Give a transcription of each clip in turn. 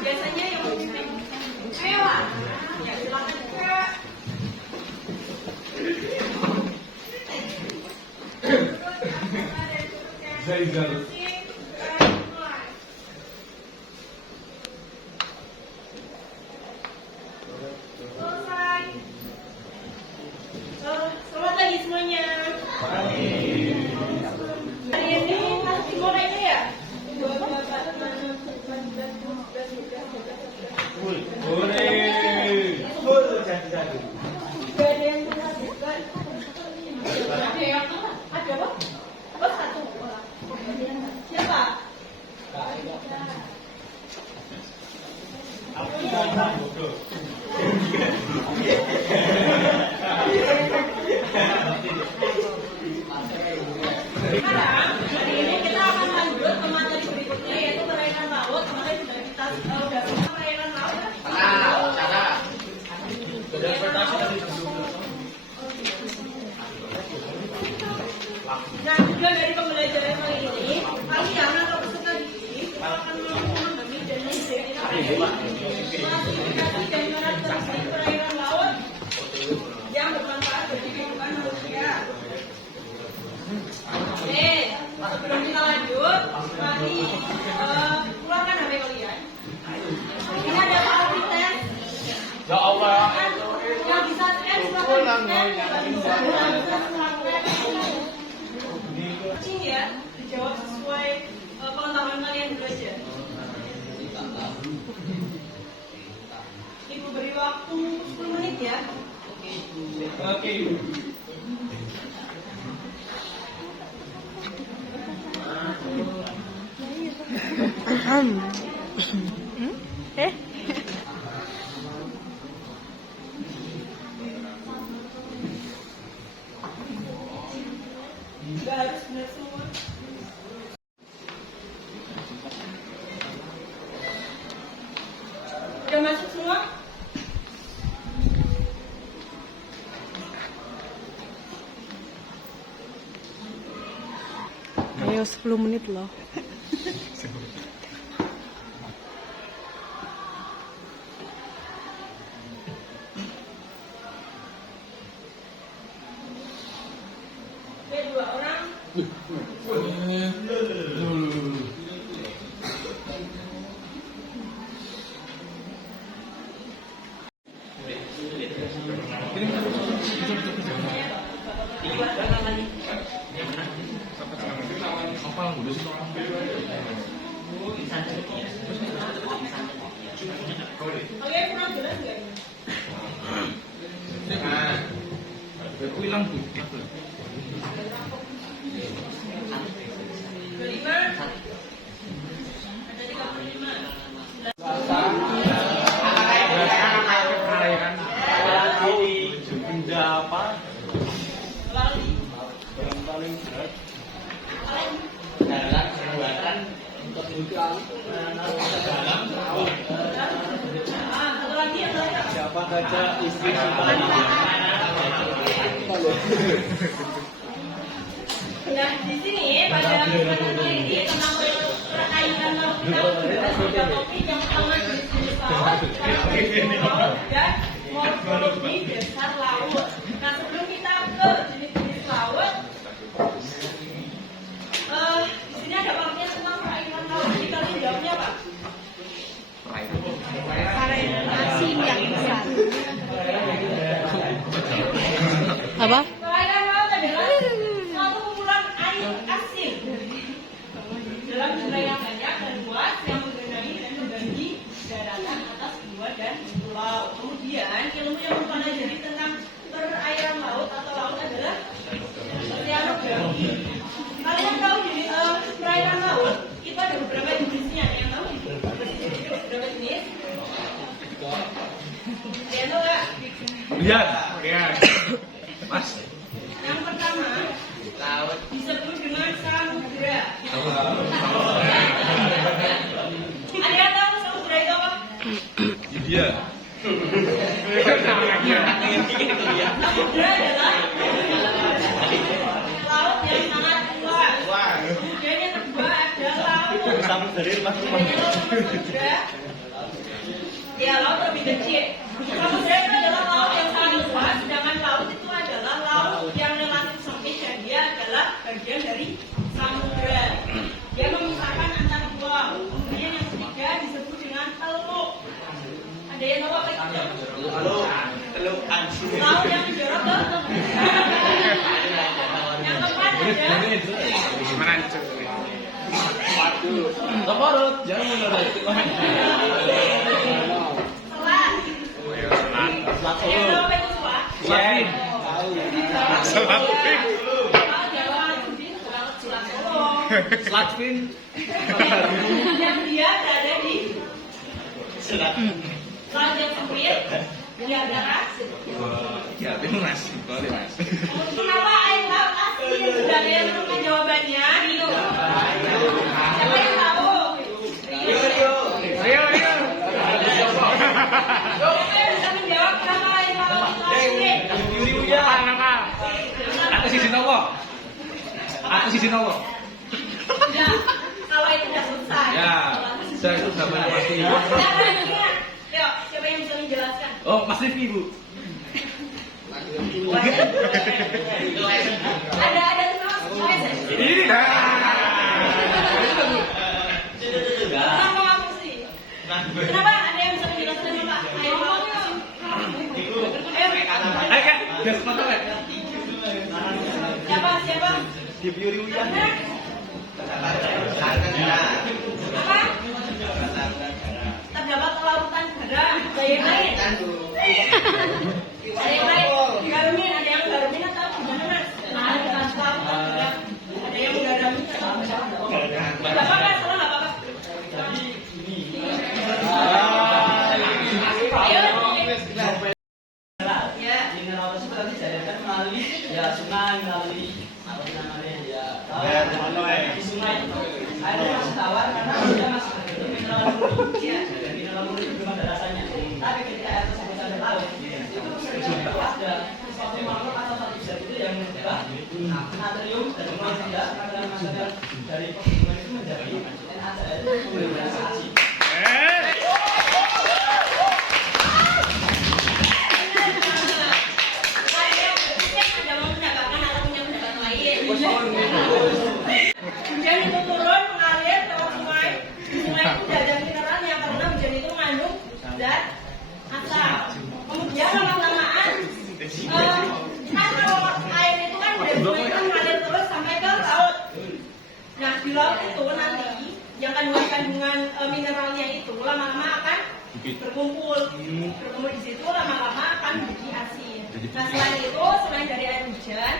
Biasanya yang ayo lah. Ya silakan Kak. Selesai. Selamat pagi semuanya. Hari ini masih mulainya ya? Ada apa? Oh, satu. Siapa? Sekarang, hari ini kita akan lanjut ke materi berikutnya yaitu perairan laut. Kemarin sudah kita udah perairan laut. Nah, tujuan dari pembelajaran kali ini, kalian atau peserta didik akan memahami dan mengidentifikasi dan karakteristik perairan laut yang bermanfaat bagi kehidupan manusia. Oke, sebelum kita lanjut, mari keluarkan HP kalian. Ini ada PowerPoint test. Ya Allah. Yang bisa scan silakan scan, yang bisa ini ya, dijawab sesuai pengetahuan kalian dulu aja. Ibu beri waktu 10 menit ya. Oke. Nggak harus benar semua. Udah masuk semua? Ayo 10 menit loh. Oke, 2 orang. Kalian kurang jelas nggak ini? Hilang tuh. 25. Ada 35. Benda apa? Lali. Yang paling berat Lali. dalam buatan untuk dalam Satu lagi yang lain. siapa saja istri sultan Nah, di sini pada kesempatan ini tentang perairan laut kita membahas 3 topik. Yang pertama jenis laut, jenis laut dan morfologi dasar laut. Nah, sebelum kita ke jenis-jenis laut, di sini ada partnya tentang perairan laut. Jadi kalian jawabnya apa? Perairan asin yang besar. Apa? Perairan laut adalah suatu kumpulan air asin dalam jumlah yang banyak dan luas yang menggenangi dan membagi daratan atas gua dan pulau. Kemudian ilmu yang mempelajari tentang perairan laut atau laut adalah oceanografi. Kalian tahu jadi perairan laut itu ada beberapa jenisnya. Yang tahu beberapa jenis? Kalian tahu nggak? lihat ya mas Yang pertama laut disebut dengan samudra. Ada yang tahu samudra itu apa? dia Samudra adalah dari rumah Adanya laut sama samudra. Ya, laut lebih kecil. Samudra itu adalah laut yang sangat luas, sedangkan laut itu adalah laut yang relatif sempit dan dia adalah bagian dari samudra. Dia memisahkan antara dua. Kemudian yang ketiga disebut dengan teluk. Ada yang tahu apa itu? Teluk Ansi. Laut yang menjorok ke yang keempat ada Waduh. Kemarut, jangan menurut. selat. Selat Ada yang tahu Solo. apa itu selat? Selat. Selat Jawa, Selat Solo. Selat Fin. Yang dia berada di Selat. laut yang sempit di antara. Ya, mas. Boleh, Mas. Kenapa air laut asin? Sudah ada yang menemukan jawabannya? Siapa yang tahu? Rio. Siapa yang bisa menjawab kenapa air laut itu asin? Aku sisi nopo. Ya, kalau itu udah selesai. Ya, saya itu sudah banyak pasti. Siapa yang ingat? Yuk, siapa yang bisa menjelaskan? Oh, Mas Rifki, Bu. Ada nama Ini. Kenapa kamu sih? Kenapa ada yang bisa menjelaskan apa? Air laut asin? Ayo, Kak. Gas foto, Kak. Siapa? Di Biuri Uyan. Apa? Terdapat lautan garam. Ada yang lain? Garmin, ada yang garmin atau gimana mas? Lautan garam. Ada yang menggarami atau gimana? Gak apa-apa, salah gak apa-apa. Ayo. Ya. Mineral tersebut nanti dihadirkan melalui ya sungai, melalui apa namanya ya di sungai airnya masih tawar karena dia masih berbentuk mineral murni ya dan mineral murni itu belum ada rasanya tapi ketika air tersebut sampai laut itu sering ada sesuatu makhluk atau satu zat itu yang mengubah natrium dari masalah kadar masalah dari pegunungan itu menjadi NaCl itu menjadi asin. Hujan itu turun mengalir lewat sungai. Di sungai itu tidak ada mineralnya karena hujan itu mengandung zat asam. Kemudian lama-lamaan kan kalau air itu kan dari sungai itu mengalir terus sampai ke laut. Nah di laut itu nanti yang kandungan mineralnya itu lama-lama akan berkumpul di situ lama-lama akan menjadi asin. Nah selain itu selain dari air hujan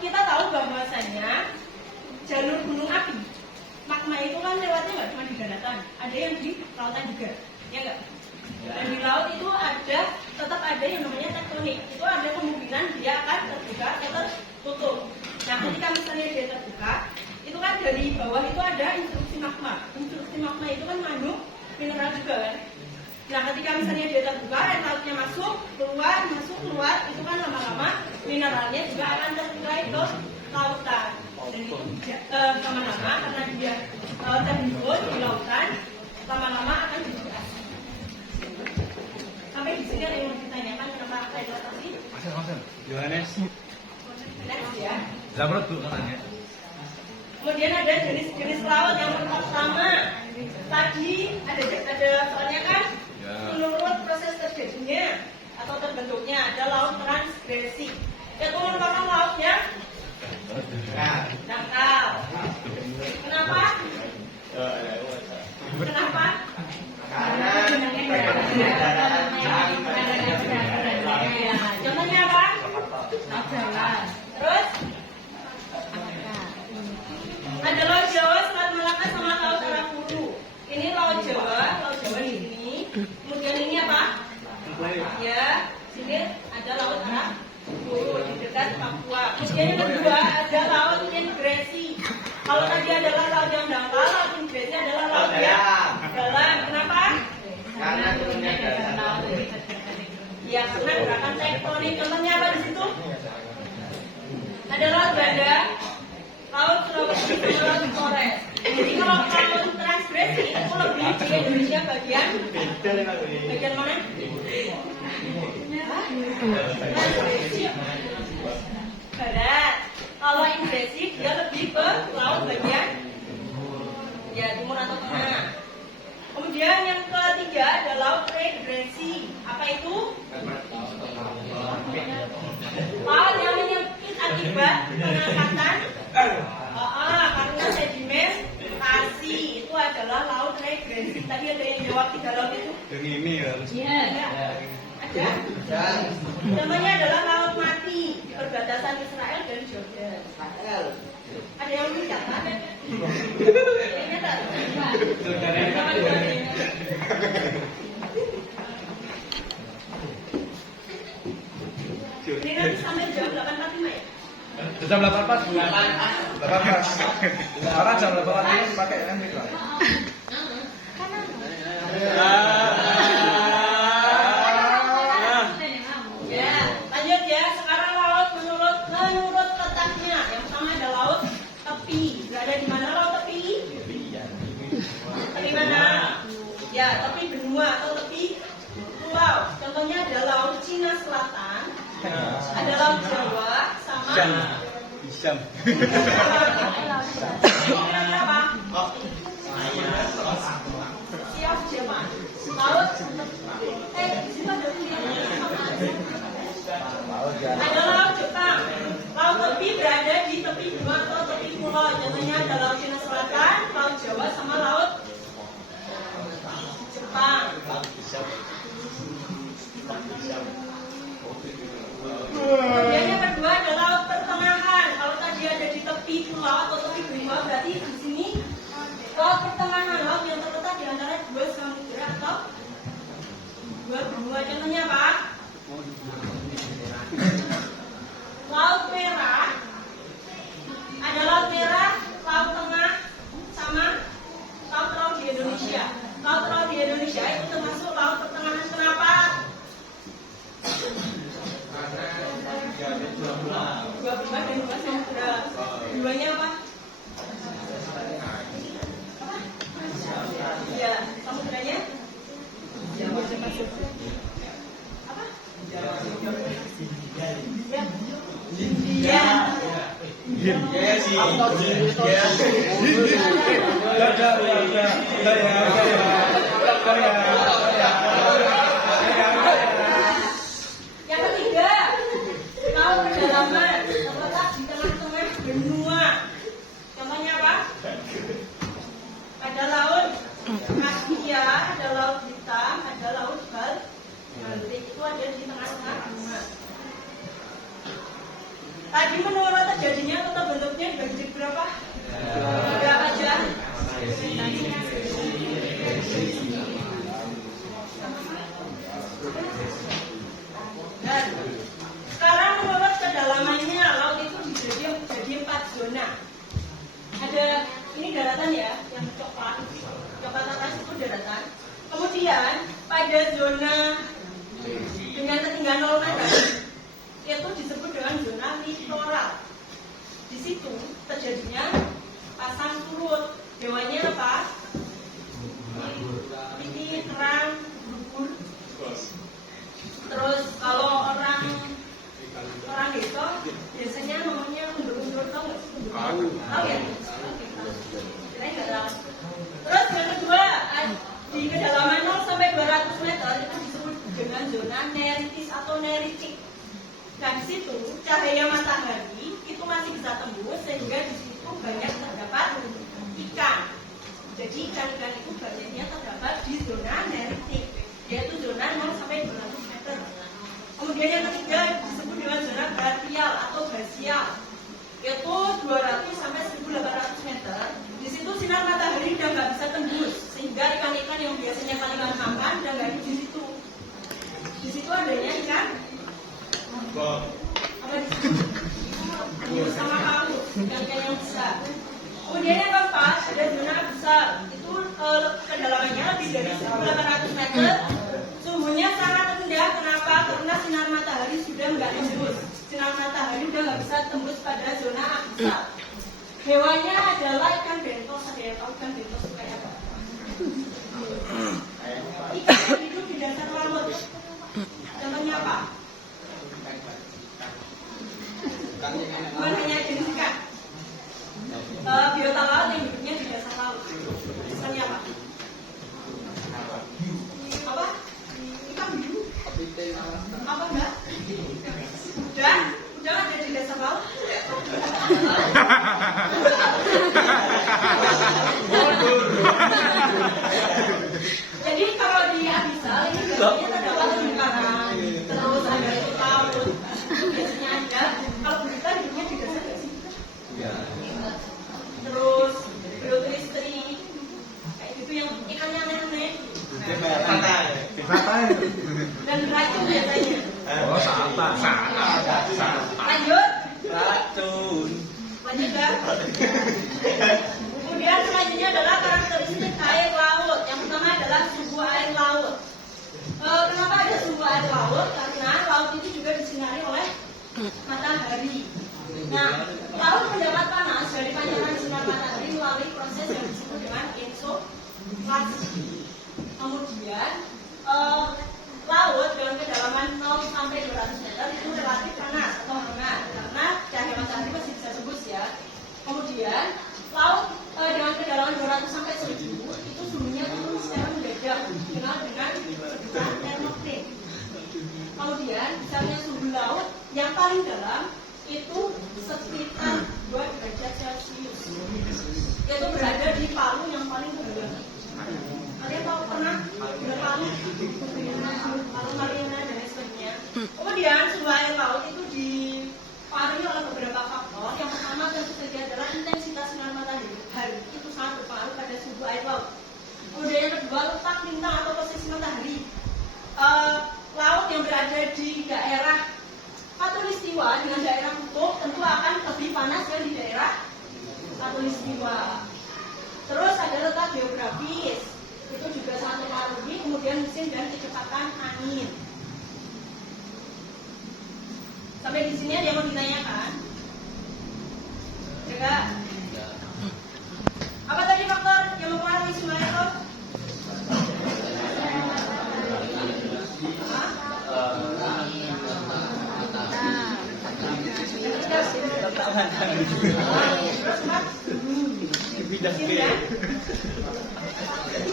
kita tahu bahwasanya jalur gunung api magma itu kan lewatnya nggak cuma di daratan, ada yang di lautan juga, ya nggak? Dan di laut itu tetap ada yang namanya tektonik. Itu ada kemungkinan dia akan terbuka atau tertutup. Nah ketika misalnya dia terbuka, itu kan dari bawah itu ada instruksi magma. Instruksi magma itu kan mengandung mineral juga kan. Nah ketika misalnya dia terbuka, air lautnya masuk keluar, itu kan lama-lama mineralnya juga akan terurai ke lautan. Dan itu lama-lama karena dia terhimpun di lautan, lama-lama akan jadi asin. Sampai di sini ada yang mau ditanyakan kenapa air laut asin? Mas. Yohanes. Next ya. Zamrud, Bu, nanya. Kemudian ada jenis-jenis laut yang pertama. Tadi ada soalnya kan Ya. menurut proses terjadinya atau terbentuknya ada laut transgresi. Itu merupakan laut yang dangkal. Kenapa? Contohnya apa? Terus ada laut Jawa, Selat Malaka, sama laut Arafuru. Ini laut Jawa di sini. Kemudian ini apa? Ya, sini ada laut Arafuru di dekat Papua. Kemudian yang kedua ada laut Ingresi. Di Indonesia bagian mana? Barat. Kalau Inggris dia lebih ke laut bagian ya timur atau tengah. Kemudian yang ketiga ada laut regresi. Apa itu? Laut yang menyempit akibat pengangkatan karena sedimentasi. Itu adalah laut regresi. Tadi ada yang jawab 3 laut itu? Yang ini harus. Iya. Ada? Namanya adalah laut mati di perbatasan Israel dan Jordan. Ada yang lihat? Ada? Kayaknya tak. Ini nanti sampai jam 8.45 ya? Jam 8 pas. 8 pas. Sekarang jam 8 ini pakai yang mikro. Ya, lanjut ya. Sekarang laut menurut letaknya. Yang pertama ada laut tepi. Berada di mana laut tepi? Di mana? Ya, tepi benua atau tepi pulau. Contohnya ada laut Cina Selatan, ada laut Jawa, sama Isam. Ini apa? Siap Jerman. Laut di situ ada ada laut Jepang. Laut tepi berada di tepi benua atau tepi pulau. Contohnya ada laut Cina Selatan, laut Jawa, sama laut Jepang. Kemudian yang kedua adalah laut pertengahan. Kalau tadi ada di tepi pulau atau tepi benua, berarti di sini laut pertengahan, laut yang terletak di antara 2 samudera atau 2 benua. Contohnya apa? Laut Merah. Ada laut merah, laut tengah, sama laut di Indonesia. Laut di Indonesia itu termasuk laut pertengahan. Kenapa? Dua benua dan 2 samudera. Duanya apa? Ya, samuderanya? Apa? Yang ketiga, laut kedalaman terletak di tengah-tengah benua. Contohnya apa? Ada laut Asia, ada laut hitam, ada laut Baltik. Itu ada di tengah-tengah benua. Tadi menurut terjadinya atau bentuknya dibagi berapa? Berapa aja? Dan sekarang menurut kedalamannya laut itu jadi 4 zona. Ada ini daratan ya, yang coklat atas itu daratan. Kemudian pada zona dengan ketinggian 0 meter itu disebut dengan zona litoral. Di situ terjadinya pasang surut. Hewannya apa? Ini terang, gugur. Terus kalau orang desa biasanya namanya mundur-mundur, tahu nggak sih? Tahu ya? Kira nggak tahu. Terus yang kedua di kedalaman 0 sampai 200 meter itu disebut dengan zona neritis atau neritik. Nah di situ cahaya matahari itu masih bisa tembus sehingga di situ banyak terdapat ikan. Jadi ikan-ikan itu banyaknya terdapat di zona neritik, yaitu zona 0 sampai 200 meter. Kemudian yang ketiga disebut dengan zona glacial atau glacial, yaitu 200 sampai 1.800 meter. Di situ sinar matahari udah nggak bisa tembus, sehingga ikan-ikan yang biasanya kalian makan udah nggak ada di situ. Di situ adanya ikan apa di situ? Sama paus, ikan-ikan yang besar. Kemudian yang keempat ada zona besar, itu kedalamannya lebih dari 1.800 meter. Suhunya sangat rendah. Kenapa? Karena sinar matahari sudah nggak tembus. Sinar matahari udah nggak bisa tembus pada zona besar. Hewannya adalah ikan bentos. Ada yang tahu ikan bentos itu kayak apa? Di pantai. Dan racun biasanya. Oh, sampah. Lanjut. Racun. Lanjut ya. Kemudian selanjutnya adalah karakteristik air laut. Yang pertama adalah suhu air laut. Kenapa ada suhu air laut? Karena laut itu juga disinari oleh matahari. Nah, laut mendapat panas dari pancaran sinar matahari melalui proses yang disebut dengan insoflasi. Kemudian, laut dengan kedalaman 0 sampai 200 meter itu relatif panas atau hangat karena cahaya matahari masih bisa tembus ya. Kemudian, laut dengan kedalaman 200 sampai 1000 itu suhunya turun secara mendadak, dikenal dengan sebutan termokrin. Kemudian, misalnya suhu laut yang paling dalam itu sekitar 2 derajat Celcius. Itu berada di Palu yang paling dalam. Kalian tahu pernah ke Palu? Palu Mariana dan lain sebagainya. Kemudian suhu air laut itu dipengaruhi oleh beberapa faktor. Yang pertama tentu saja adalah intensitas sinar matahari. Itu sangat berpengaruh pada suhu air laut. Kemudian yang kedua letak lintang atau posisi matahari. Laut yang berada di daerah Khatulistiwa dengan daerah kutub tentu akan lebih panas dari di daerah Khatulistiwa. Terus ada letak geografis, itu juga sangat mempengaruhi. Kemudian musim dan kecepatan angin. Sampai di sini ada yang mau ditanyakan? Juga. Apa tadi faktor yang mempengaruhi suhu air laut?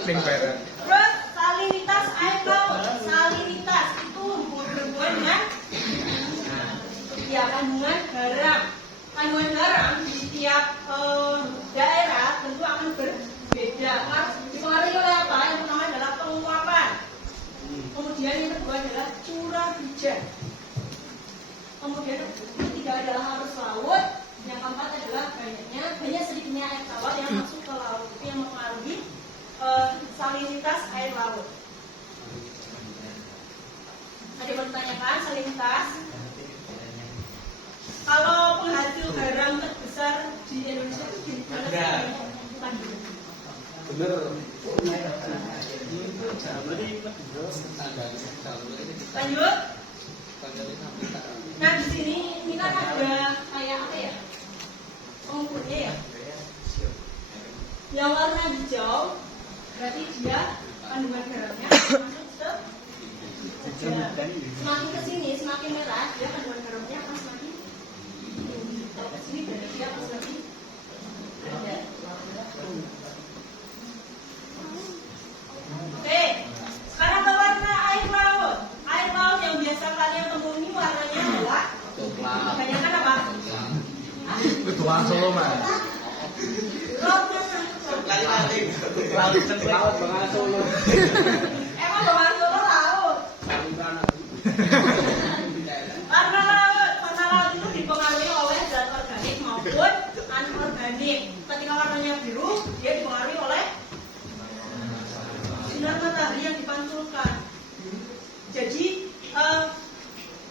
Terus salinitas air laut. Salinitas itu berhubungan dengan kandungan garam. Kandungan garam di setiap daerah tentu akan berbeda. Dipengaruhi oleh apa? Yang pertama adalah penguapan. Kemudian yang kedua adalah curah hujan. Kemudian ketiga adalah arus laut. Yang keempat adalah banyak sedikitnya air tawar yang masuk ke laut. Itu yang mempengaruhi salinitas air laut. Ada yang bertanyakan salinitas? Kalau penghasil garam terbesar di Indonesia itu di mana? Bener. Lanjut. Nah di sini ini kan ada kayak apa ya? Pengukurnya ya. Yang warna hijau berarti dia kandungan garamnya masuk semakin kesini semakin merah dia kandungan garamnya akan semakin tinggi. Kalau kesini berarti dia akan semakin rendah. Oke, sekarang ke warna air laut. Air laut yang biasa kalian temui warnanya adalah kebanyakan apa? Ketuaan Solo mah. Laut mana? Laut Bengawan Solo. Emang Bengawan Solo laut? Warna laut itu dipengaruhi oleh zat organik maupun anorganik. Ketika warnanya biru, dia dipengaruhi oleh sinar matahari yang dipantulkan. Jadi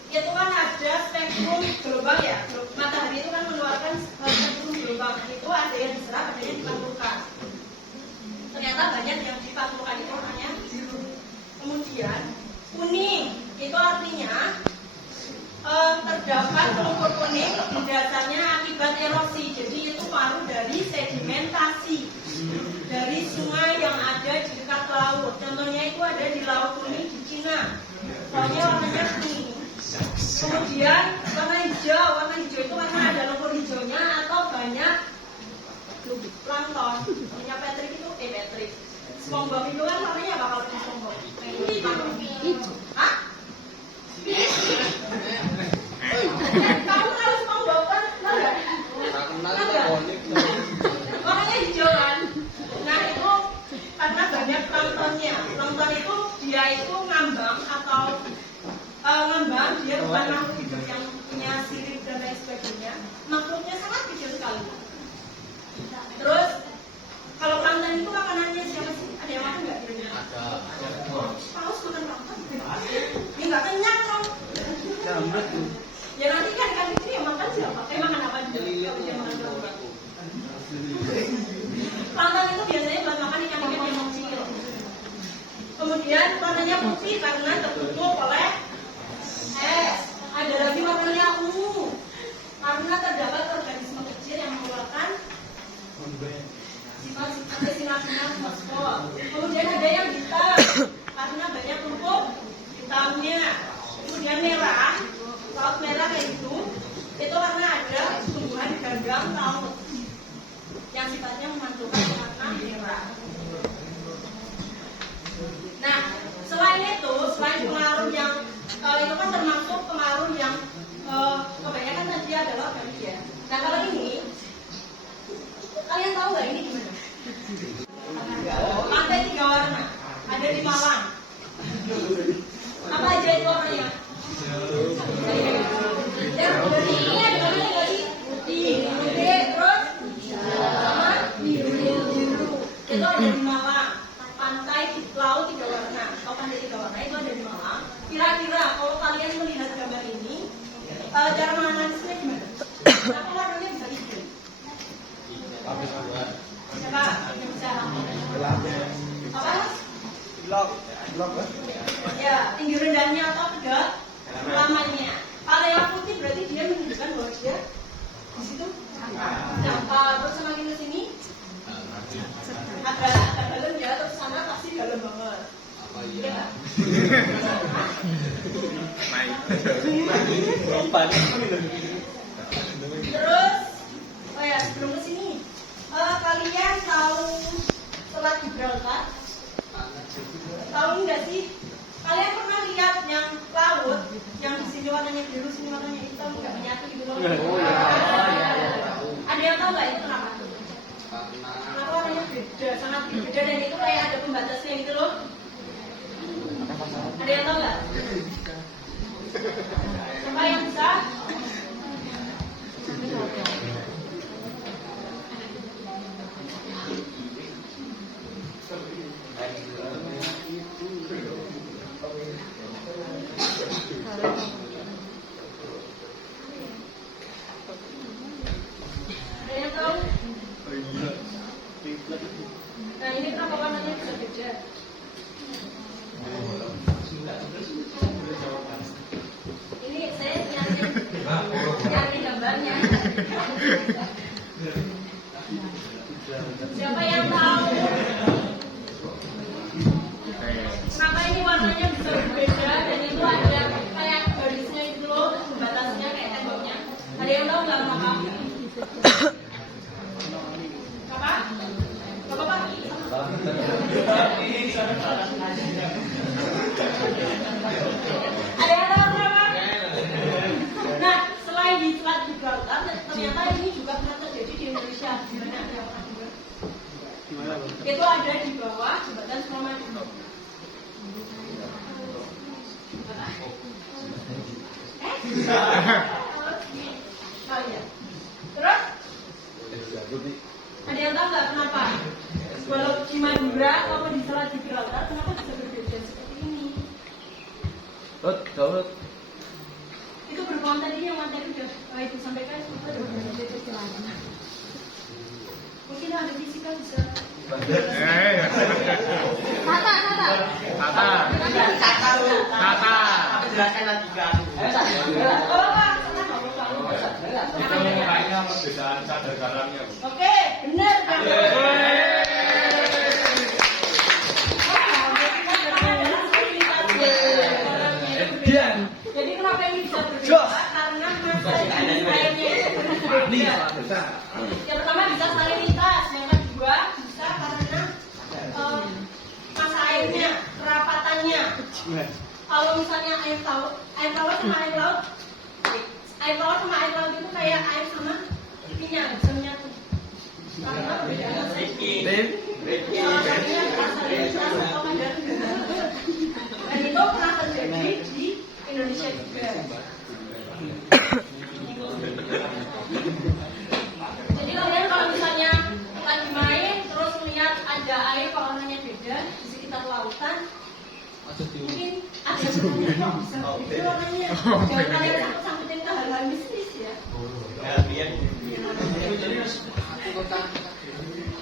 itu kan ada spektrum gelombang ya. Matahari itu kan mengeluarkan spektrum gelombang. Itu ada yang diserap, ada yang dipantulkan. Ternyata banyak yang dipantulkan itu warnanya biru. Kemudian kuning itu artinya terdapat lumpur kuning di dasarnya akibat erosi. Jadi itu pengaruh dari sedimentasi dari sungai yang ada di dekat laut. Contohnya itu ada di Laut Kuning di Cina. Soalnya warnanya kuning. Kemudian warna hijau itu karena ada lumpur hijaunya atau banyak plankton. Namanya Patrick itu Patrick. SpongeBob itu kan warnanya apa kalau di SpongeBob? Hijau. Hah? Kamu kalau SpongeBob kan enggak? Warnanya hijau kan? Nah itu karena banyak planktonnya. Plankton itu dia itu ngambang atau ngambang, dia bukan makhluk hidup yang punya sirip dan lain sebagainya. Makhluknya sangat kecil sekali. Terus kalau plankton itu makanannya siapa sih? Ada yang makan nggak? Paus makan apa? Ya nggak kenyang dong. Ya nanti kan ini yang makan siapa? Makan apa dulu? Kalau dia makan berapa? Plankton itu biasanya buat makan ikan-ikan yang kecil. Kemudian warnanya putih karena tertutup oleh es. Ada lagi warnanya ungu karena terdapat organisme kecil yang mengeluarkan sifat-sifat sinar-sinar fosfor. Kemudian ada yang hitam karena banyak pupuk hitamnya. Kemudian merah, laut merah kayak gitu, itu karena ada tumbuhan gagang laut yang sifatnya memantulkan warna merah. Nah, selain itu, selain pengaruh yang itu kan termasuk pengaruh yang kebanyakan tadi adalah organik ya. Nah, kalau ini kalian tahu nggak ini gimana? Pantai 3 warna ada di Malang. Apa aja itu warnanya? Ya, dari ini ada namanya nggak sih? Putih, terus sama biru. Itu ada di Malang. Pantai laut 3 warna atau pantai 3 warna itu ada di Malang. Kira-kira kalau kalian melihat gambar ini, cara menganalisisnya gimana? Kenapa warnanya bisa hijau? Siapa yang bisa? Apa? Blok kan? Ya, tinggi rendahnya atau kedalamannya. Kalau yang putih berarti dia menunjukkan bahwa dia di situ dangkal. Terus semakin ke sini agak dalam ya, terus sana pasti dalam banget. Iya nggak? Terus, oh ya sebelum ke sini, kalian tahu Selat Gibraltar? Tahu nggak sih? Kalian pernah lihat yang laut yang di sini warnanya biru, sini warnanya hitam, nggak menyatu gitu loh? Ada yang tahu nggak itu kenapa? Kenapa warnanya beda, sangat berbeda dan itu kayak ada pembatasnya gitu loh? Ada yang tahu nggak? Siapa yang bisa? Ada yang tahu? Nah ini kenapa warnanya bisa beda? Ini saya nyari gambarnya. Siapa yang tahu? Kenapa ini warnanya bisa berbeda dan itu ada kayak garisnya itu loh, batasnya kayak temboknya. Ada yang tahu nggak kenapa? Apa? Apa Pak? Ada yang tahu kenapa? Nah, selain di Selat Gibraltar, ternyata ini juga pernah terjadi di Indonesia. Gimana? Ada yang pernah dengar? Itu ada di bawah jembatan Suramadu. Oh iya. Terus? Ada yang tahu nggak kenapa? Walau di Madura atau di Selat Gibraltar, kenapa bisa berbeda seperti ini? Tahu. Itu berhubungan tadi yang materi udah Ibu sampaikan itu ada berbeda lagi. Mungkin ada fisika bisa. Tata. Jelaskan lagi kan. Makanya perbedaan cadar garamnya. Oke, benar kan? Jadi kenapa ini bisa berbeda? Karena masa airnya itu berbeda. Yang pertama bisa salinitas, yang kedua bisa karena masa airnya, kerapatannya. Kalau misalnya air tawar sama air laut itu kayak air sama pipinya, bisa menyatu. Karena perbedaan masa salinitas atau kadar. Dan itu pernah terjadi di Indonesia juga. Jadi kalian kalau misalnya lagi main terus melihat ada air warnanya beda di sekitar lautan, mungkin ada semuanya kok bisa. Itu namanya jangan kalian sangkut-sangkutin ke hal-hal mistis ya.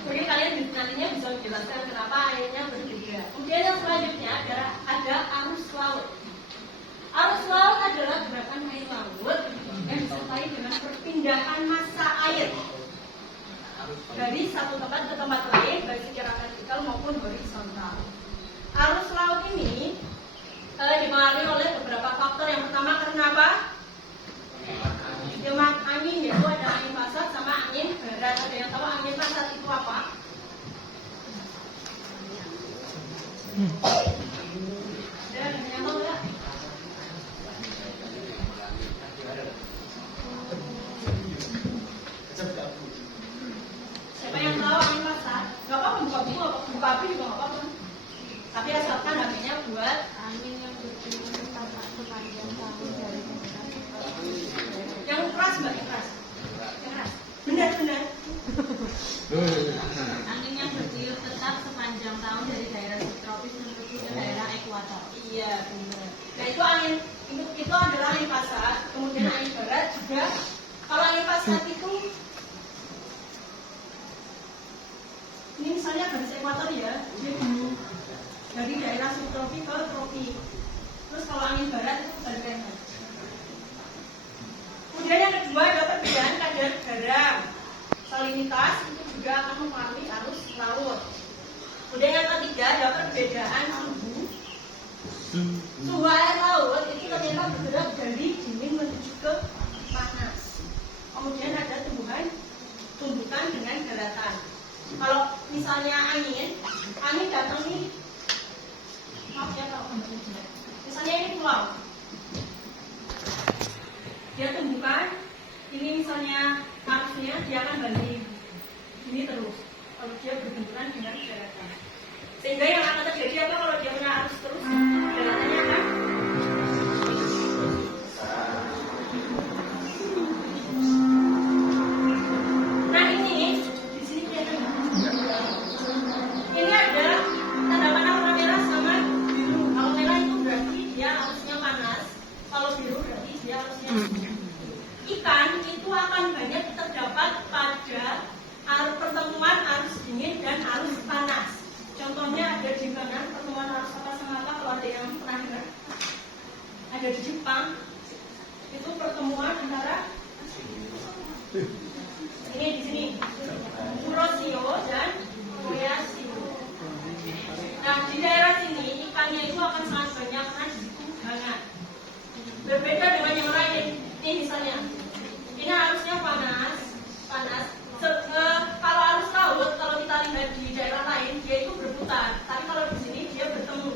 Jadi kalian nantinya bisa menjelaskan kenapa airnya berbeda. Kemudian yang selanjutnya ada arus laut. Arus laut adalah gerakan air laut yang disertai dengan perpindahan massa air dari satu tempat ke tempat lain, baik secara vertikal maupun horizontal. Arus laut ini dipengaruhi oleh beberapa faktor. Yang pertama karena apa? Gema angin, yaitu ada angin pasat sama angin barat. Ada yang tahu angin pasat itu apa? Ada yang tahu nggak? Siapa yang tahu angin pasat? Gak apa-apa buka buku, buka api juga gak apa-apa. Tapi asalkan HP-nya buat Angin yang bertiup sepanjang tahun dari yang keras, mbak, yang keras. Yang keras. Benar. angin yang bertiup tetap sepanjang tahun dari daerah subtropis menuju ke daerah ekuator. Iya, benar. Nah itu angin itu adalah angin pasat. Kemudian angin barat juga. Kalau angin pasat itu ini misalnya garis ekuator ya, dia dari daerah subtropis ke tropis. Terus kalau angin barat itu kebalikannya. Kemudian yang kedua ada perbedaan kadar garam. Salinitas itu juga akan mempengaruhi arus laut. Kemudian yang ketiga ada perbedaan suhu. Suhu air laut itu ternyata bergerak dari dingin menuju ke panas. Kemudian ada tumbukan dengan daratan. Kalau misalnya angin datang nih, maaf ya kalau misalnya ini pulau, dia tumbukan, ini misalnya arusnya dia akan banding ini terus. Kalau dia berbenturan dengan daratan, sehingga yang akan terjadi apa kalau dia punya arus terus, daratannya akan ini ada tanda panah warna merah sama biru. Kalau merah itu berarti dia arusnya panas. Kalau biru berarti dia arusnya dingin. Ikan itu akan banyak terdapat pada pertemuan arus dingin dan arus panas. Contohnya ada di mana pertemuan arus apa sama apa, kalau ada yang pernah dengar? Ada di Jepang. Itu pertemuan antara ini di sini Kuroshio dan Oyashio. Nah di daerah sini ikannya itu akan sangat banyak karena di situ hangat. Berbeda dengan yang lain. Ini misalnya, ini harusnya panas. Kalau arus laut, kalau kita lihat di daerah lain dia itu berputar. Tapi kalau di sini dia bertemu.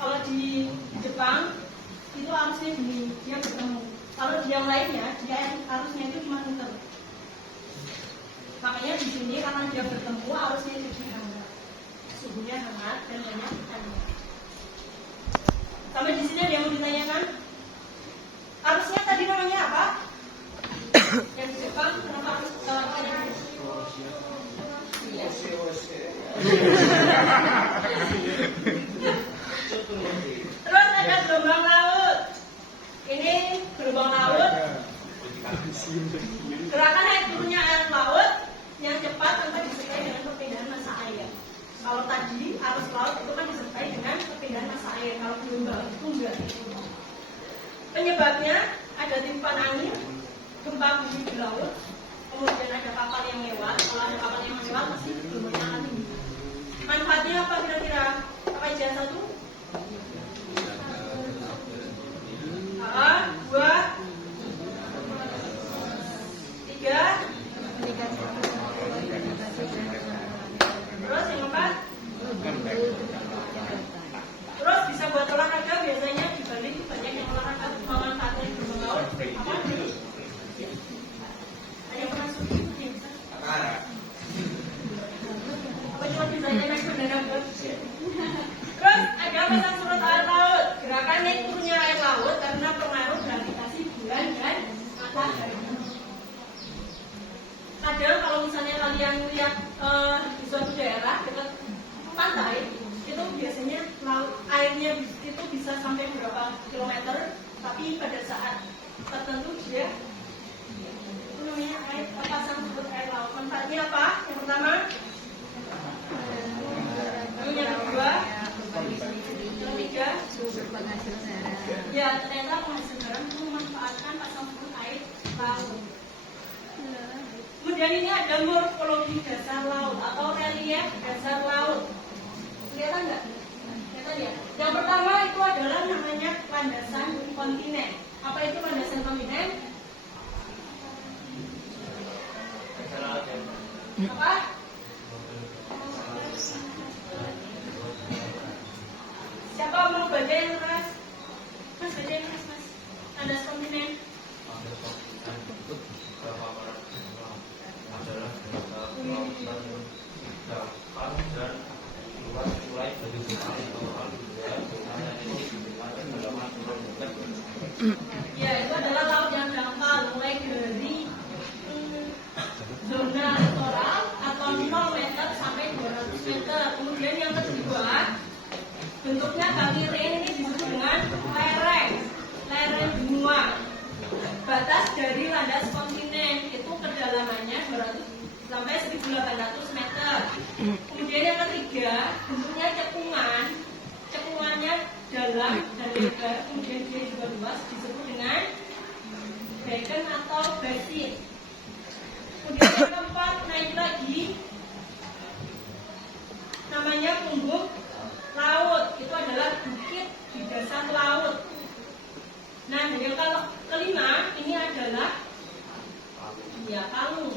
Kalau di Jepang itu arusnya gini, dia bertemu. Kalau di yang lainnya, dia arusnya itu cuma muter. Makanya di sini karena dia bertemu, arusnya jadi hangat, suhunya hangat dan banyak ikannya. Sampai di sini ada yang mau ditanyakan? Arusnya tadi namanya apa? Yang di Jepang kenapa arus Terus ada gelombang laut. Ini gelombang laut. Gerakan naik turunnya air laut yang cepat tanpa disertai dengan perpindahan massa air. Kalau tadi arus laut itu kan disertai dengan perpindahan massa air. Kalau gelombang itu enggak. Penyebabnya ada tiupan angin, gempa bumi di laut, kemudian ada kapal yang lewat. Kalau ada kapal yang lewat pasti gelombangnya akan tinggi. Manfaatnya apa kira-kira? Apa aja satu? Dua, tiga, terus yang keempat, terus bisa buat olahraga. Biasanya di Bali itu banyak yang olahraga memanfaatkan gelombang laut. Apa? Ada yang pernah surfing? Apa cuma bisanya naik kendaraan bus? Terus ada pasang surut air laut. Gerakan naik turunnya air laut karena pengaruh gravitasi bulan dan matahari. Kadang kalau misalnya kalian lihat di suatu daerah dekat tapi pada saat tertentu dia namanya air pasang surut air laut. Manfaatnya apa? Yang pertama, yang kedua, yang ketiga, ya ternyata penghasil garam itu memanfaatkan pasang surut air laut. Kemudian ini ada morfologi dasar laut atau relief dasar laut. Kelihatan nggak? Kelihatan ya? Yang pertama itu adalah namanya landasan kontinen. Apa itu landasan kontinen? Apa? Siapa mau baca yang keras? Mas, baca yang keras, Mas. Landasan kontinen. Ya, itu adalah laut yang dangkal mulai dari zona littoral atau 0 meter sampai 200 meter. Kemudian yang kedua, bentuknya kamiring, ini disebut dengan lereng benua. Batas dari landas kontinen itu kedalamannya 200 sampai 1.800 meter. Kemudian yang ketiga, bentuknya cekungannya dalam dan lebar, kemudian dia juga luas, disebut dengan beacon atau basin. Kemudian yang keempat, naik lagi, namanya punggung laut. Itu adalah bukit di dasar laut. Nah, dan yang kelima, ini adalah palung.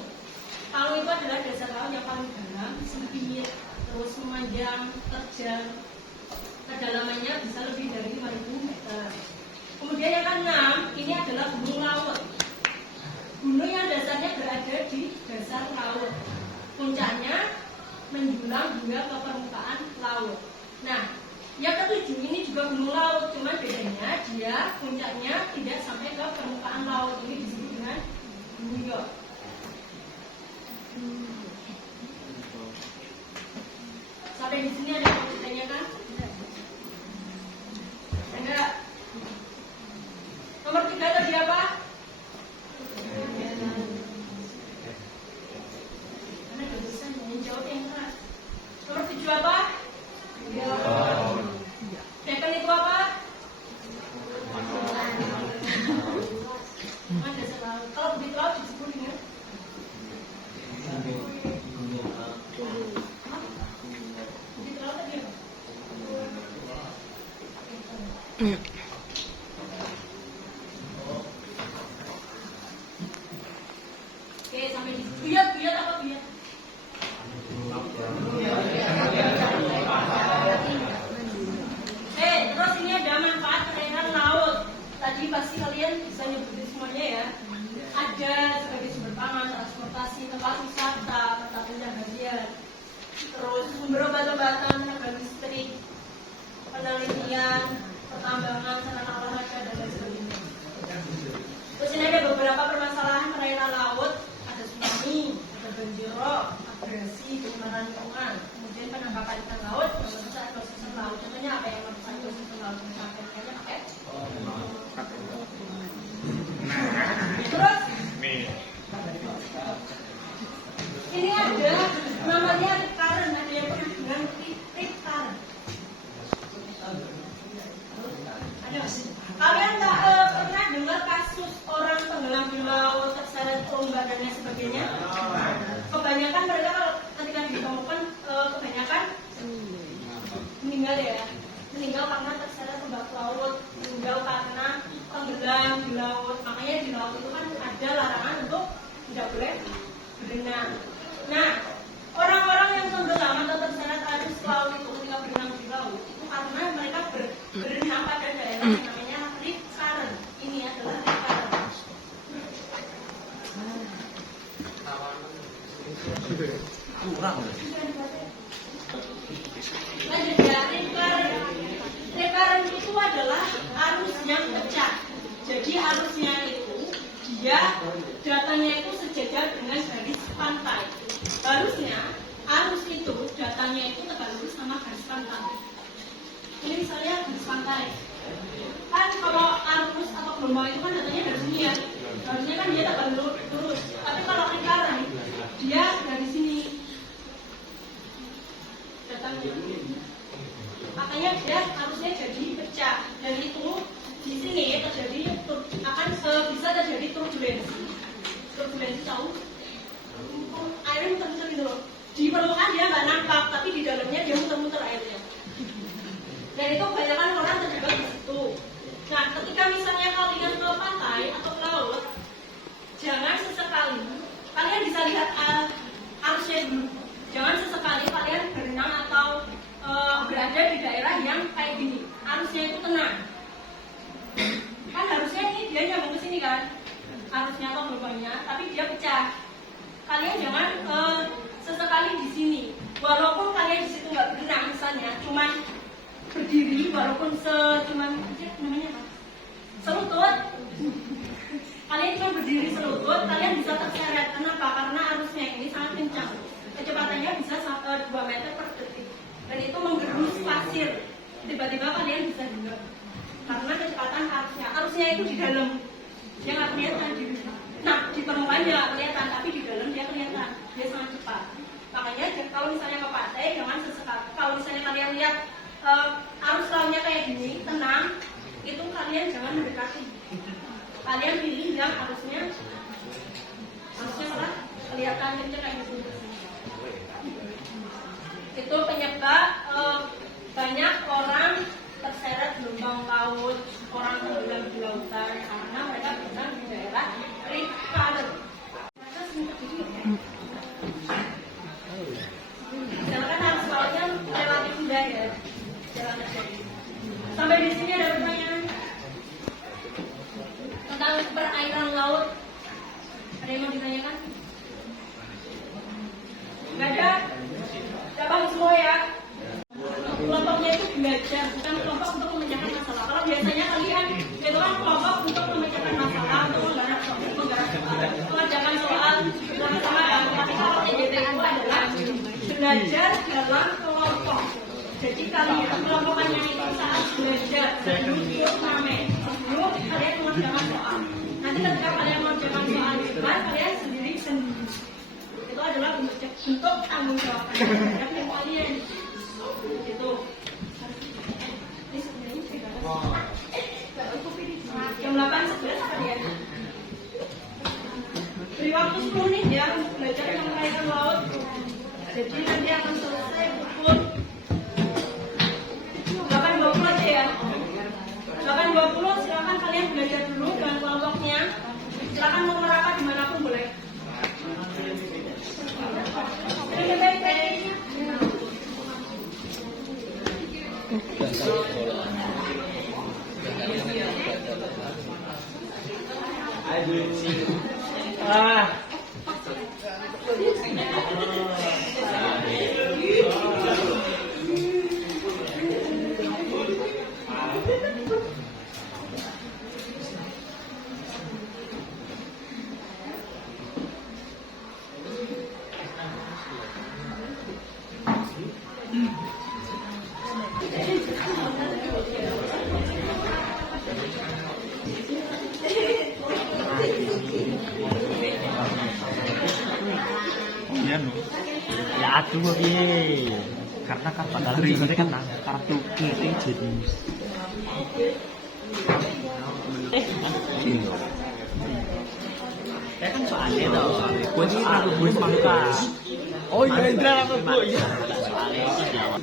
Palung itu adalah dasar laut yang paling dalam, sempit, terus memanjang, terjal. Kedalamannya bisa lebih dari 5.000 meter. Kemudian yang keenam, ini adalah gunung laut. Gunung yang dasarnya berada di dasar laut. Puncaknya menjulang hingga ke permukaan laut. Nah, yang ketujuh ini juga gunung laut, cuma bedanya dia puncaknya tidak sampai ke permukaan laut. Ini disebut dengan buyut. Sampai di sini ada yang mau ditanyakan? Enggak. Nomor 3 tadi apa? Karena ada tulisan yang jawab yang keras. Nomor 7 apa? Beacon itu apa? Landasan laut. Kalau bukit laut disebut dengan bukit laut tadi apa? Oke, sampai di buyut apa buyut? Terus ini ada manfaat perairan laut. Tadi pasti kalian bisa nyebutin semuanya ya. Ada sebagai sumber pangan, transportasi, tempat wisata, tempat penjagaan, terus sumber obat-obatan, tenaga listrik, penelitian, pertambangan, sarana olahraga dan lain sebagainya. Terus ini ada beberapa permasalahan perairan laut, ada tsunami, ada banjir rob, abrasi, pencemaran lingkungan, kemudian penangkapan ikan laut, merusak ekosistem laut. Contohnya apa yang merusak ekosistem laut? Ikannya pakai. Terus ini ada namanya rip current, ada yang pernah dengan rip current. Kalian tak pernah dengar kasus orang tenggelam di laut, terseret ombak dan lain sebagainya? Kebanyakan mereka kalau ketika ditemukan kebanyakan meninggal ya, meninggal karena terseret ombak laut, meninggal karena tenggelam di laut. Makanya di laut itu kan ada larangan untuk tidak boleh berenang. Nah, orang-orang yang tenggelam atau terseret arus laut itu ketika berenang di laut itu karena mereka berenang pada daerah yang namanya rip current. Ini adalah rip current. Lanjut ya, rip current. Rip current itu adalah arus yang pecah. Jadi arusnya itu dia datanya itu sejajar dengan garis pantai. Harusnya arus itu datanya itu tegak lurus sama garis pantai. Ini misalnya garis pantai. Kan kalau arus atau gelombang itu kan datangnya dari sini ya, harusnya kan dia terbang lurus. Tapi kalau lingkaran dia dari sini datangnya, makanya dia harusnya jadi pecah. Dan itu di sini terjadi akan bisa terjadi turbulensi. Turbulensi tahu? Airnya muter-muter gitu loh. Di permukaan dia nggak nampak, tapi di dalamnya dia muter-muter airnya. Dan itu kebanyakan orang terjebak di situ. Nah, ketika misalnya kalian ke pantai atau ke laut, jangan sesekali kalian bisa lihat arusnya dulu. Jangan sesekali kalian berenang atau berada di daerah yang kayak gini. Arusnya itu tenang. Kan harusnya ini dia nyambung ke sini kan, arusnya atau gelombangnya, tapi dia pecah. Kalian jangan sesekali di sini. Walaupun kalian di situ nggak berenang misalnya, cuman berdiri, walaupun cuman namanya apa? Selutut. Kalian cuma berdiri selutut, kalian bisa terseret. Kenapa? Karena arusnya ini sangat kencang. Kecepatannya bisa 2 meter per detik. Dan itu menggerus pasir. Tiba-tiba kalian bisa dengar. Karena kecepatan arusnya. Arusnya itu di dalam. Dia nggak kelihatan. Nah, di permukaan dia nggak kelihatan, tapi di dalam dia kelihatan. Dia sangat cepat. Makanya kalau misalnya ke pantai, jangan sesekali. Kalau misalnya kalian lihat arus lautnya kayak gini, tenang, itu kalian jangan mendekati. Kalian pilih yang arusnya malah kelihatan kencang kayak gitu. Itu penyebab banyak orang terseret gelombang laut, orang tenggelam di lautan karena mereka berenang di daerah reef current. Sedangkan arus lautnya relatif mudah ya, jalan terjadi. Sampai di sini ada pertanyaan tentang perairan laut. Ada yang mau ditanyakan? Nggak ada? Gampang semua ya. Kelompoknya itu belajar, bukan kelompok untuk memecahkan masalah. Kalau biasanya kalian itu kan kelompok untuk memecahkan masalah, untuk mengerjakan soal bersama. Tapi kalau TJT itu adalah belajar dalam kelompok. Jadi kalian kelompokannya itu saat belajar sebelum turnamen, sebelum kalian mengerjakan soal. Nanti ketika kalian mengerjakan soal bebas, kalian sendiri. Itu adalah bentuk tanggung jawab terhadap yang kalian. Itu. Jam 8.11 kalian. Beri waktu 10 menit ya untuk belajar yang perairan laut. Jadi nanti akan selesai pukul 8.20 aja ya. 8.20 silakan kalian belajar dulu dengan kelompoknya. Silakan mau merapat dimanapun boleh. Terima kasih. Ya aduh piye. Karena kan padahal sebenarnya kan kartu kredit jadi. Ya kan soalnya tau, gue soal gue mangka. Oh iya Indra apa bu? Iya. Soalnya sih jawab.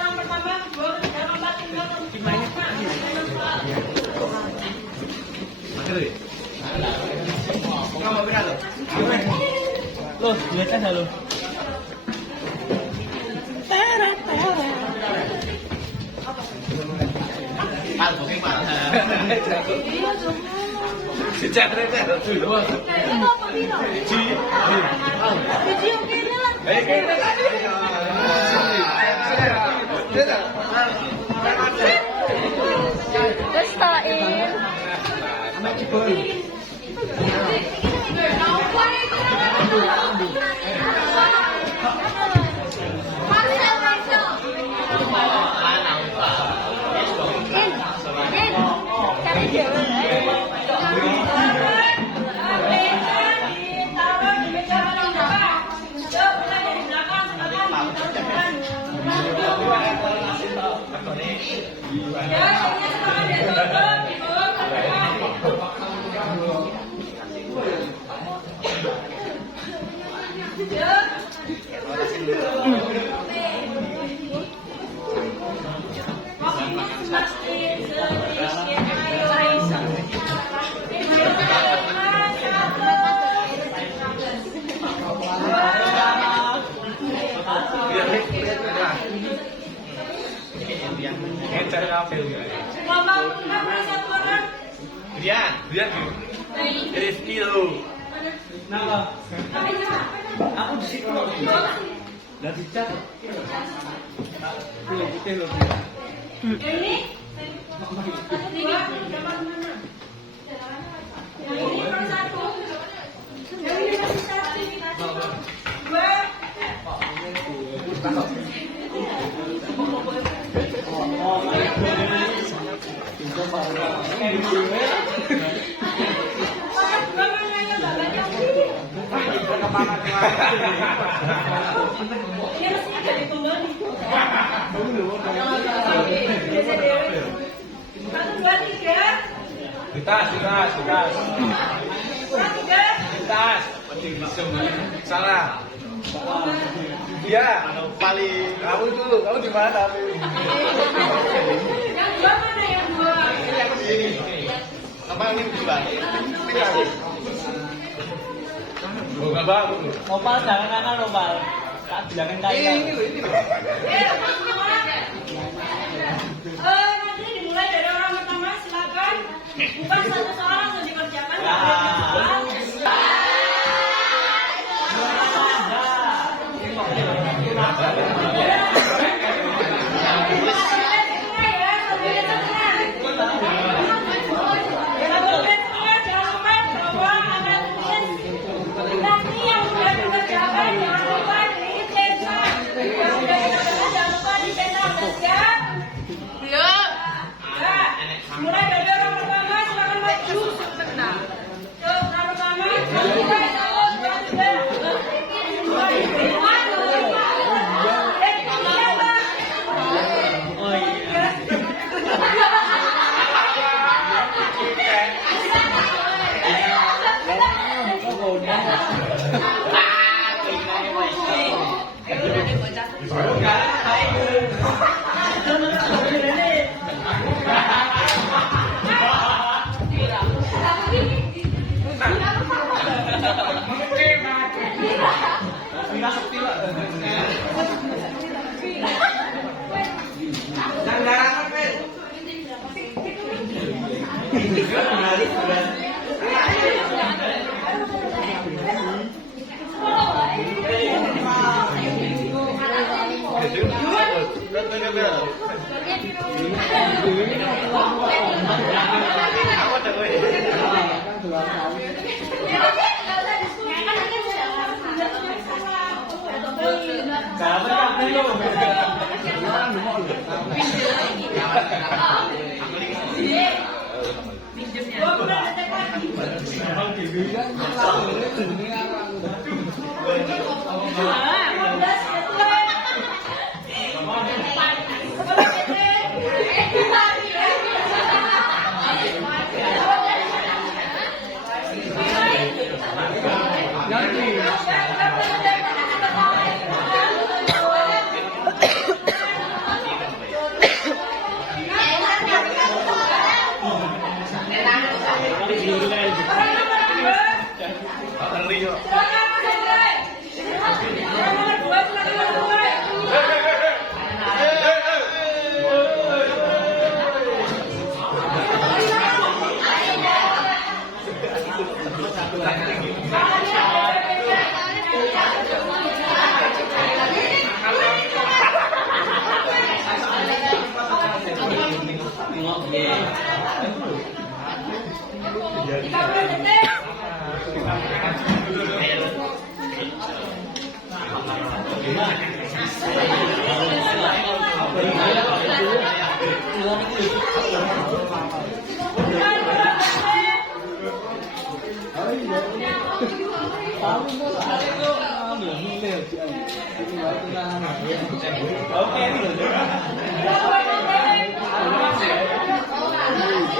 orang pertama, kedua, ketiga, keempat, lima, Loh, biasa dah lo. ditaruh di meja paling depan. Yuk, mulai dari belakang, silakan. Ya, ini silakan ditutup, dibawa ke depan. Cari kafe juga. Rian Rifki lu. Kenapa? Aku di situ loh. Nggak bisa. Pilih putih loh. Ini dua, dapat mana? Yang ini per satu. Yang ini masih satu. Dua. Ini mestinya dari pembeli. Satu, dua, tiga. Di tas. Dua, tiga. Di tas. Salah. Iya. Paling. Kamu di mana? Yang dua mana yang dua? Apa ini dua? Oh, nggak bagus. Opal jangan nakal Opal. Tak bilangin kalian. Nanti dimulai dari orang pertama, silakan. Bukan satu soal langsung dikerjakan. Mulai dari orang pertama, silakan maju. Tuh, orang pertama.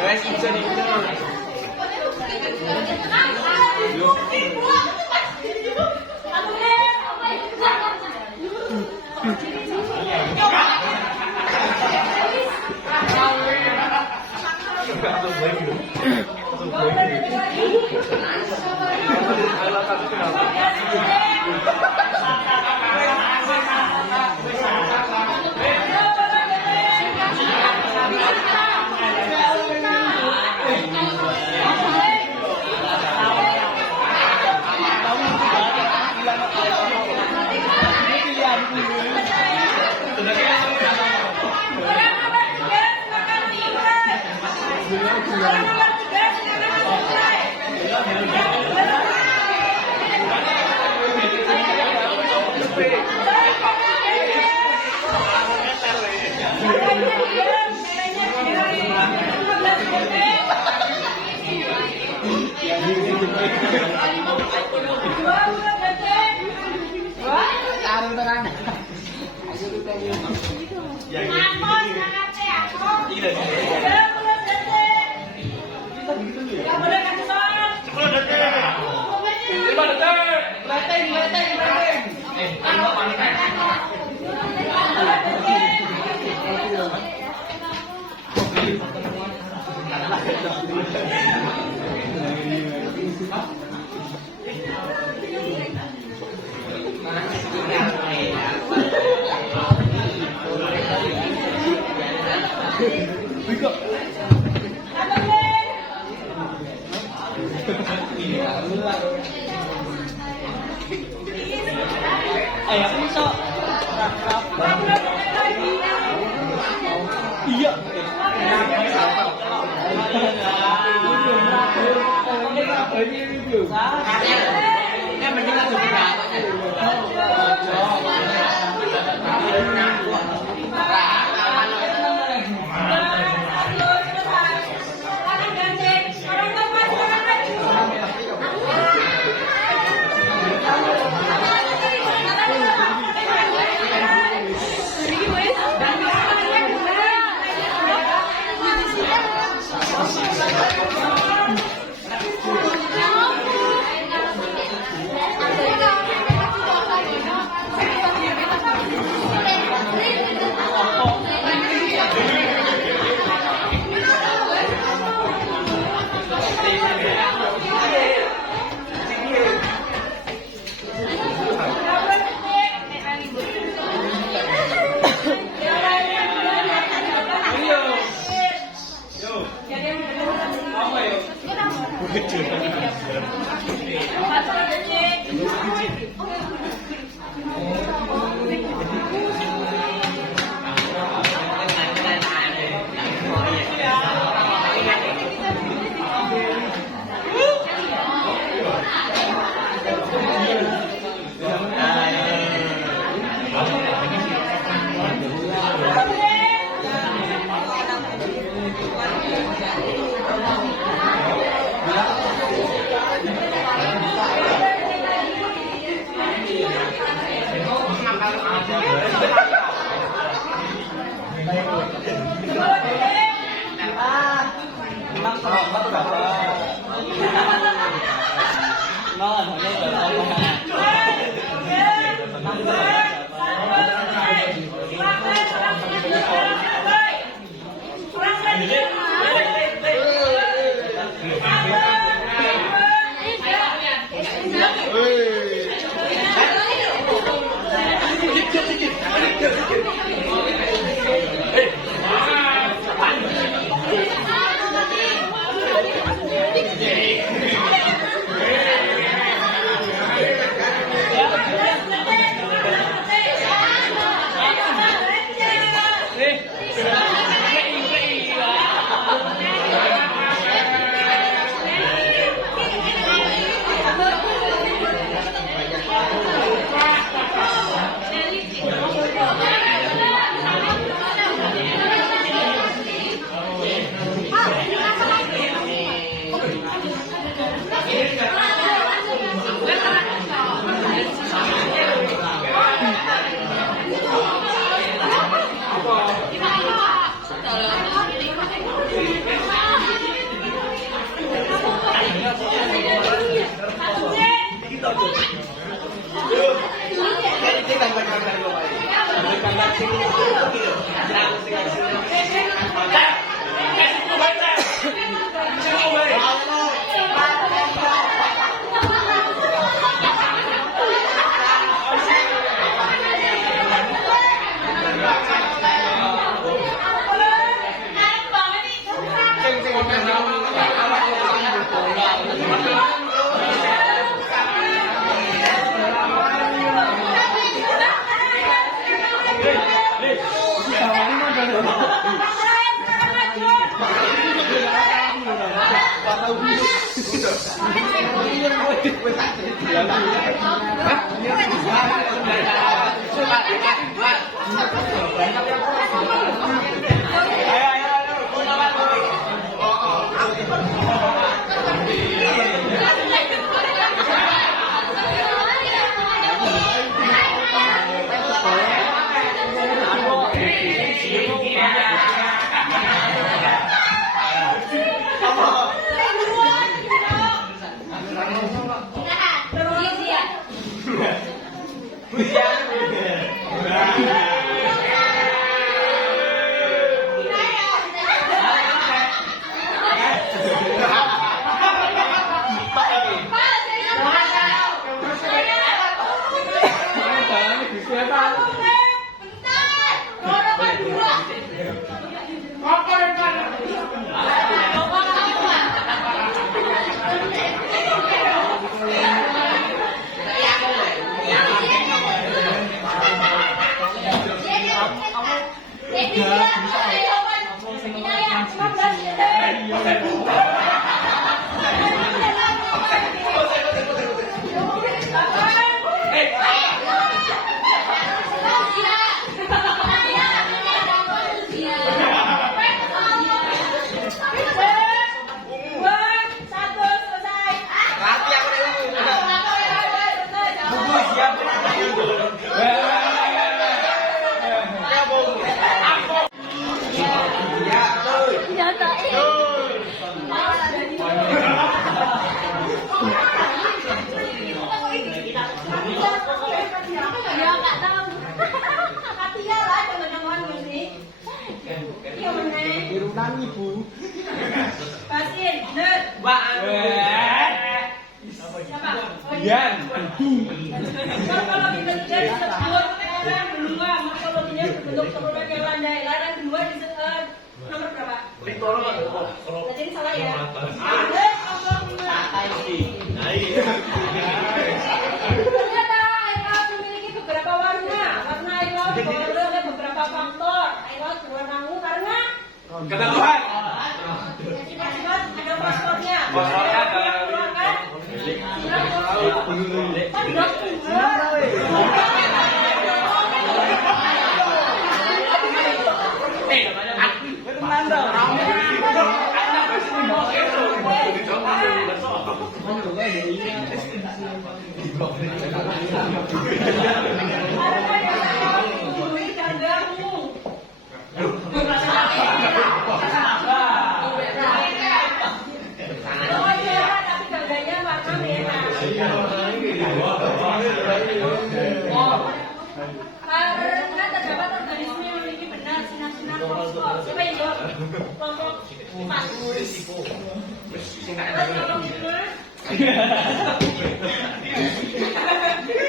Guys, bisa di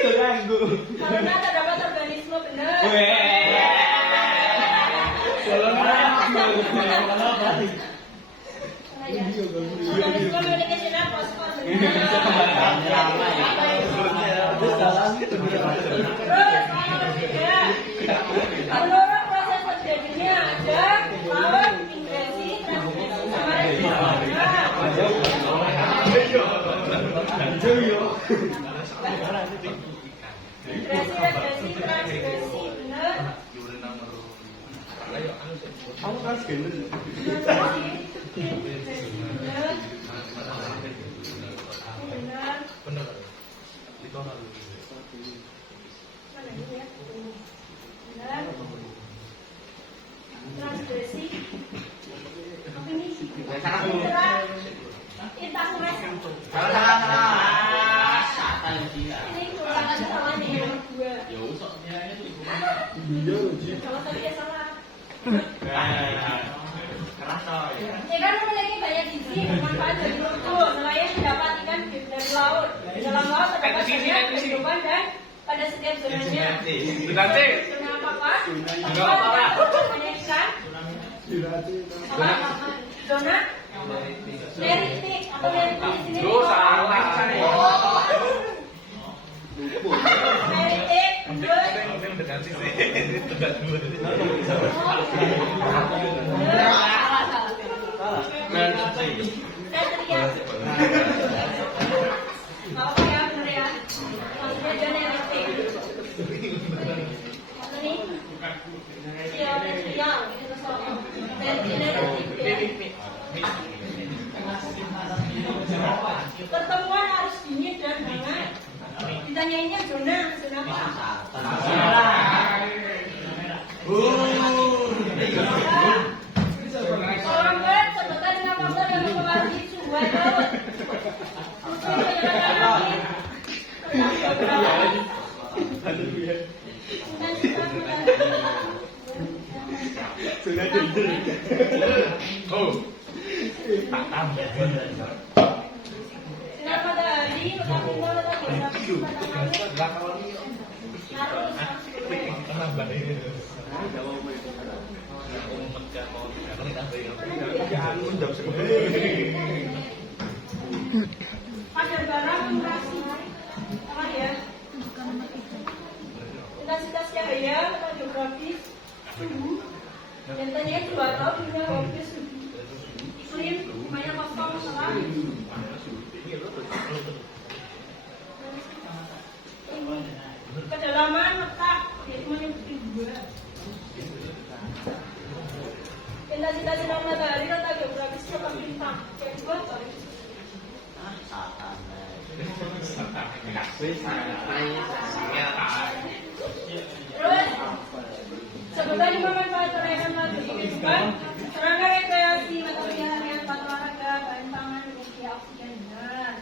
Karena terdapat organisme benar. Organisme memiliki sinar fosfor benar. Menurut proses terjadinya ada lawan, migrasi, transmisi, sama regresi, transgresi, benar. Kamu kan segini. Benar. Transgresi. Apa ini? Interferensi. Ini kurang aja salahnya yang kedua. Kalau tadi ya salah. Keras coy. Ya kan memiliki banyak gizi bermanfaat bagi tubuh selain mendapat ikan dari laut. Di dalam laut terdapat banyak kehidupan dan pada setiap zonanya. Zona apakah? Zona ikan. Zona neritik atau neritik di sini. Neritik. Apa ya bener ya? Maksudnya dia neritik. Apa nih? Sial. Pertemuan harus dingin dan hangat. Ditanyainnya zona apa? Orang ber sebutan dengan faktor yang mempengaruhi suhu laut. Sinar matahari, letak tinggal, letak kadar barang akumulasi apa ya? Intensitas cahaya, letak geografis, suhu. Dan tanya juga tahu dunia geografis iklim, banyak faktor masalah. Kedalaman letak yaitu menyebutkan dua. Intensitas sinar matahari letak geografis letak bintang. Yang dua terus sebentar lima manfaat perayaan laut bagi kehidupan. Serangga rekreasi, mata pencaharian, tempat olahraga, bahan pangan, media oksigen. Benar.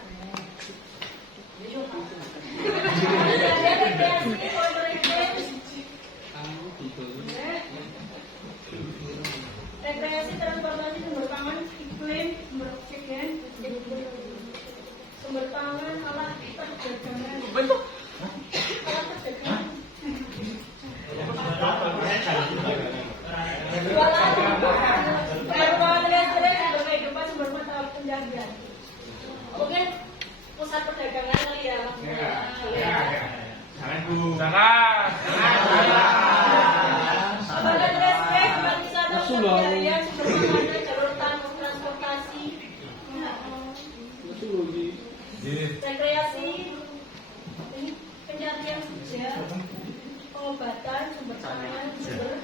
Rekreasi, rekreasi, transportasi, sumber pangan, iklim, sumber oksigen, sumber pangan, alat perdagangan. Alat perdagangan. Jualan, perubahan listrik, sumber kehidupan, sumber mata pencaharian. Mungkin pusat perdagangan kali ya. Badan listrik, tempat wisata, pencaharian, sumber makanan, jalur transportasi. Rekreasi, ini pencarian kerja, pengobatan, sumber pangan, sumber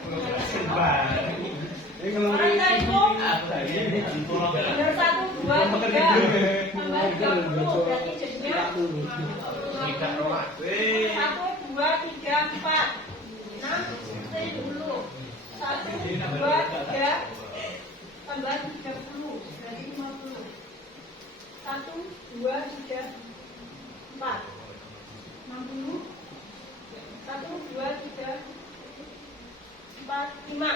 orang itu benar 1, 2, 3 tambah 30 berarti jadinya 1, 2, 3, 4 6 saya dulu 1, 2, 3 tambah 30 berarti 50 1, 2, 3, 4 60 1, 2, 3, 4, 5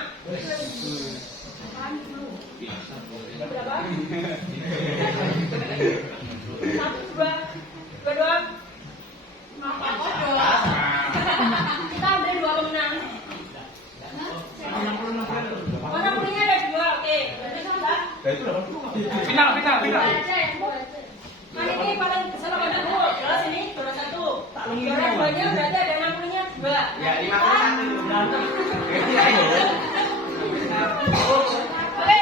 ini berapa? 1, 2 doang kita ambil 2 pemenang mana punya ada 2, oke berarti sudah Final. mana ini paling besar apa dulu? Jelas ini juara 1 juara 2 nya berarti ada 60 nya 2 Ya 51 oke,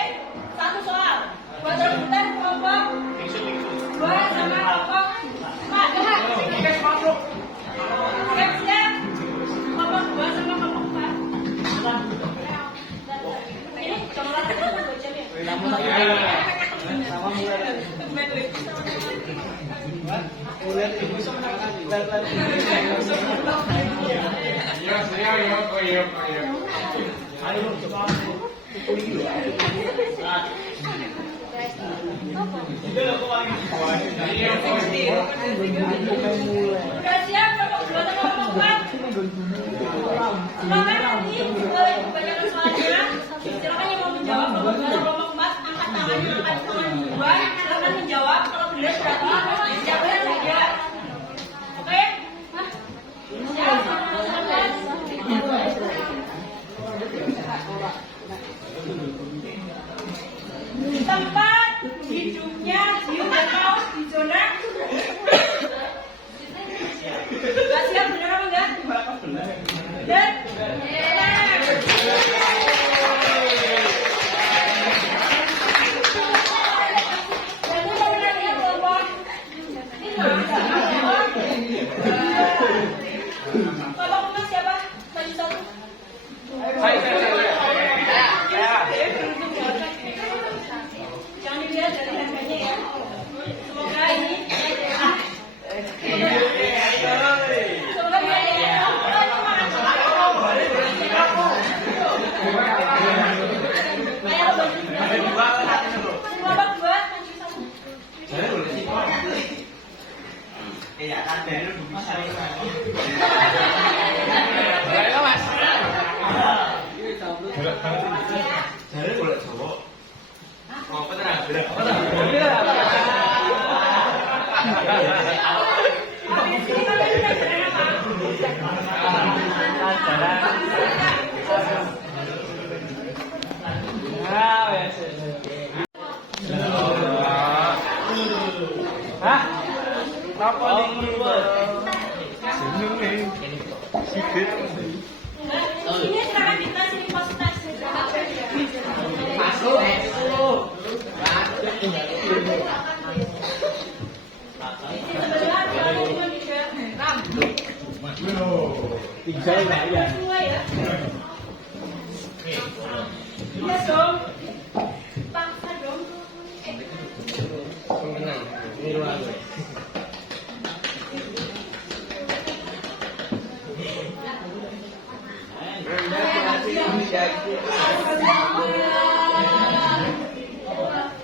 1 soal buat rebutan kelompok 2 sama kelompok 4 siap kelompok 2 sama kelompok 4 ini jumlah itu 2 jam ya? sama mulai Udah siap kelompok 2 sama kelompok 4? Semangat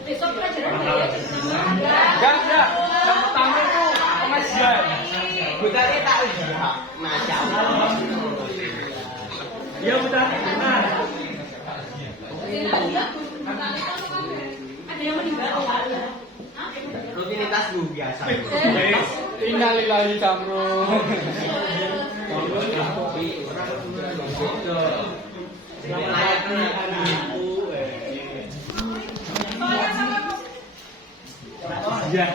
Besok pelajaran nggak ya? Enggak. Yang pertama itu pengajian. Bukannya tak udah macam. Iya betul. Ada yang meninggal. Rutinitas lu biasa. Innalillahi tamro. Ya.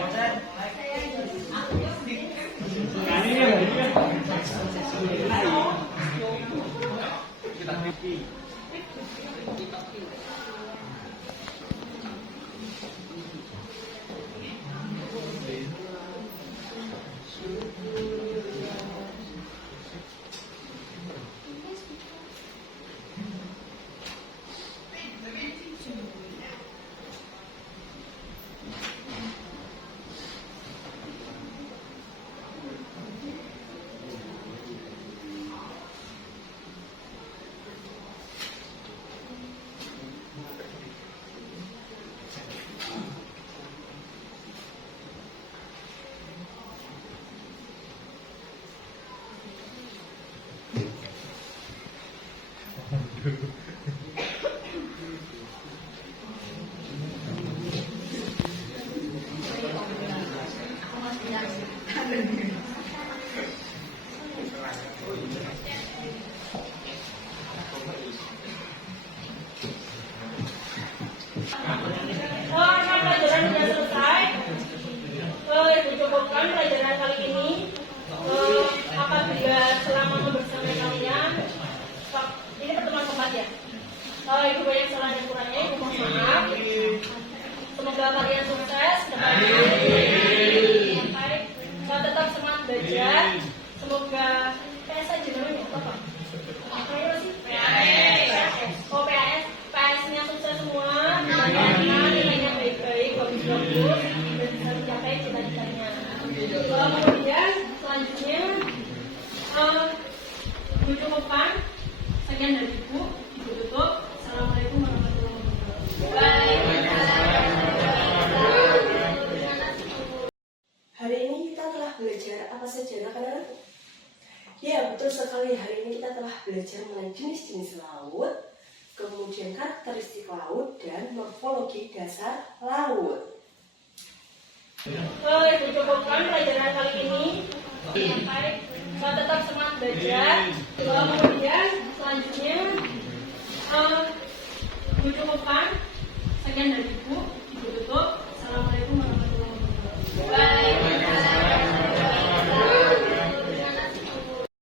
Pelajaran sudah selesai. Ibu cukupkan pelajaran kali ini. Apabila selama membersamai kalian, ini pertemuan keempat ya. Ibu banyak salah dan kurangnya, ibu mohon maaf. Semoga kalian sukses dan tetap semangat belajar. Semoga PS aja namanya apa? Apa ya sih? PAS. Oh PAS. PS-nya sukses semua. Nilainya baik-baik, bagus-bagus, dan bisa mencapai cita-citanya. Kemudian selanjutnya ibu cukupkan. Sekian dari ibu tutup. Assalamualaikum warahmatullahi wabarakatuh. Hari ini kita telah belajar apa saja anak-anak? Ya, betul sekali. Hari ini kita telah belajar mengenai jenis-jenis laut, kemudian karakteristik laut, dan morfologi dasar laut. Ibu cukupkan pelajaran kali ini. Tetap semangat belajar. Kemudian selanjutnya ibu cukupkan. Sekian dari ibu.